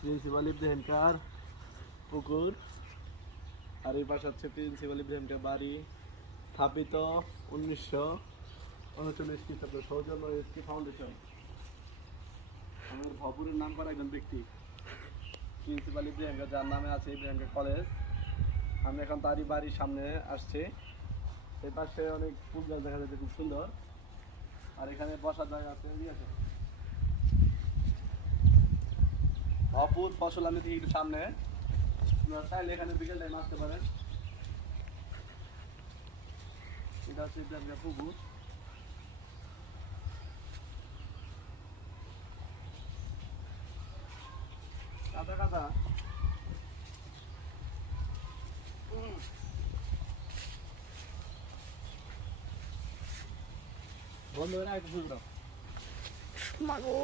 Principal ইব্রাহিমকার পুকুর, আর এই পাশে হচ্ছে প্রিন্সিপাল ইব্রাহিমকার বাড়ি, স্থাপিত 1939 খ্রিস্টাব্দে সৌজন্য এসটি ফাউন্ডেশন। আমাদের ভবনের নাম করা একজন ব্যক্তি প্রিন্সিপাল ইব্রাহিমকার, যার নামে আছে ইব্রাহিমকার কলেজ। আমি এখন তারই বাড়ির সামনে আসছি। এই পাশে অনেক ফুল গাছ দেখা যাচ্ছে, খুব সুন্দর। আর এখানে বসার জায়গা আছে, অপুর ফসল আমি দেখি একটু সামনে। আপনারা চাইলে এখানে বিকেল টাইম আসতে পারেন। এটা হচ্ছে ইব্রাহিমকার পুকুর। কাদা কাদা বন্ধ করে আগে পুকুর।